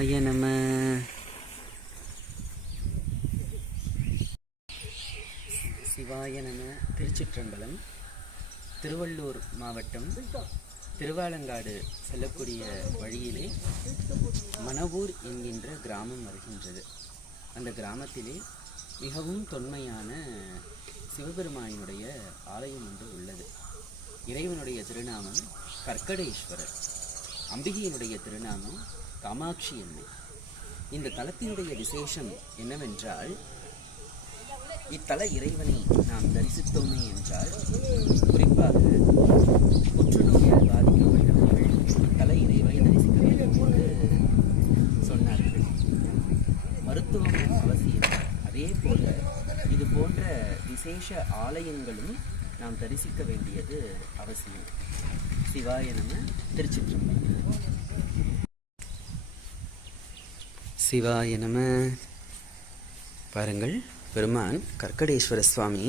சிவாய நம. சிவாய நம. திருச்சிற்றம்பலம். திருவள்ளூர் மாவட்டம் திருவாலங்காடு செல்லக்கூடிய வழியிலே மணவூர் என்கின்ற கிராமம் வருகின்றது. அந்த கிராமத்திலே மிகவும் தொன்மையான சிவபெருமானினுடைய ஆலயம் ஒன்று உள்ளது. இறைவனுடைய திருநாமம் கற்கடேஸ்வரர், அம்பிகையினுடைய திருநாமம் காமாட்சி அம்மை. இந்த தலத்தினுடைய விசேஷம் என்னவென்றால், இத்தல இறைவனை நாம் தரிசித்தோமே என்றால், குறிப்பாக புற்றுநோயால் பாதிக்கப்பட்டவர்கள் இத்தல இறைவனை தரிசிக்க வேண்டும் என்று சொன்னார்கள். மருத்துவம் அவசியம். அதே போல இது போன்ற விசேஷ ஆலயங்களும் நாம் தரிசிக்க வேண்டியது அவசியம். சிவாய நம. திருச்சிற்றம்பலம். சிவாய நம. பாருங்கள், பெருமான் கற்கடேஸ்வர சுவாமி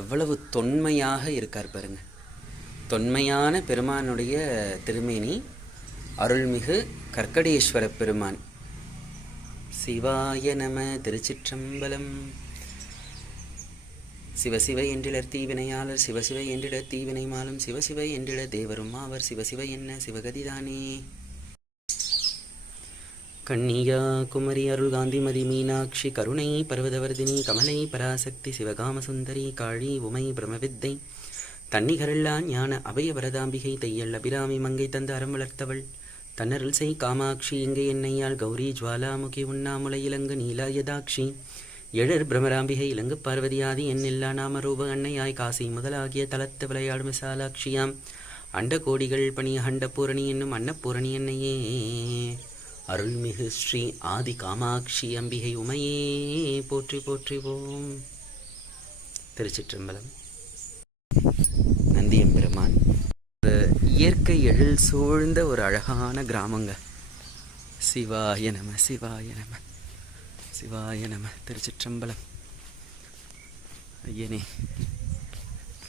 எவ்வளவு தொன்மையாக இருக்கார் பாருங்க. தொன்மையான பெருமானுடைய திருமேனி அருள்மிகு கற்கடேஸ்வர பெருமான். சிவாய நம. திருச்சிற்றம்பலம். சிவசிவ என்றிடர் தீவினையாளர், சிவசிவ என்றிடர் தீவினை மாலும், சிவசிவ என்றிட தேவரும் ஆவர், சிவசிவ என்ன சிவகதிதானே. கன்னியா குமரி அருள் காந்திமதி மீனாட்சி கருணை பர்வதவர்தினி கமலை பராசக்தி சிவகாம சுந்தரி காழி உமை பிரமவித்தை தன்னிகரல்லா ஞான அபய வரதாம்பிகை தையல் அபிராமி மங்கை தந்த அறம் வளர்த்தவள் தன்னருள் செய் காமாட்சி இங்கே என்னையால் கௌரி ஜுவாலாமுகி உண்ணாமுலை இலங்கு நீலாயதாட்சி எழர் பிரமராம்பிகை இலங்கு பார்வதியாதி என்னில்லா நாமரூப அன்னையாய் காசி முதலாகிய தலத்து விளையாடும் விசாலாட்சியாம் அண்ட கோடிகள் பணி அண்டபூரணி என்னும் அன்னபூரணி என்னையே அருள்மிகு ஸ்ரீ ஆதி காமாட்சி அம்பிகை உமையே போற்றி போற்றிவோம். திருச்சிற்றம்பலம். நந்தியம்பெருமான் ஒரு இயற்கை எழில் சூழ்ந்த ஒரு அழகான கிராமங்க. சிவாய நம. சிவாய நம. சிவாய நம. திருச்சிற்றம்பலம். ஐயனே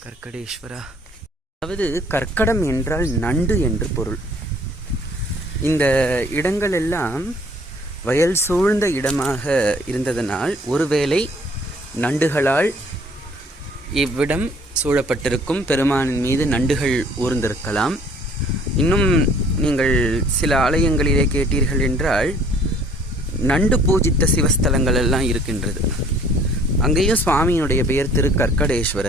கற்கடேஸ்வரா. அதாவது கற்கடம் என்றால் நண்டு என்று பொருள். இந்த இடங்கள் எல்லாம் வயல் சூழ்ந்த இடமாக இருந்ததனால் ஒருவேளை நண்டுகளால் இவ்விடம் சூழப்பட்டிருக்கும். பெருமானின் மீது நண்டுகள் ஊர்ந்திருக்கலாம். இன்னும் நீங்கள் சில ஆலயங்களிலே கேட்டீர்கள் என்றால் நண்டு பூஜித்த சிவஸ்தலங்கள் எல்லாம் இருக்கின்றது. அங்கேயும் சுவாமியினுடைய பெயர் திரு கற்கடேஸ்வரர்.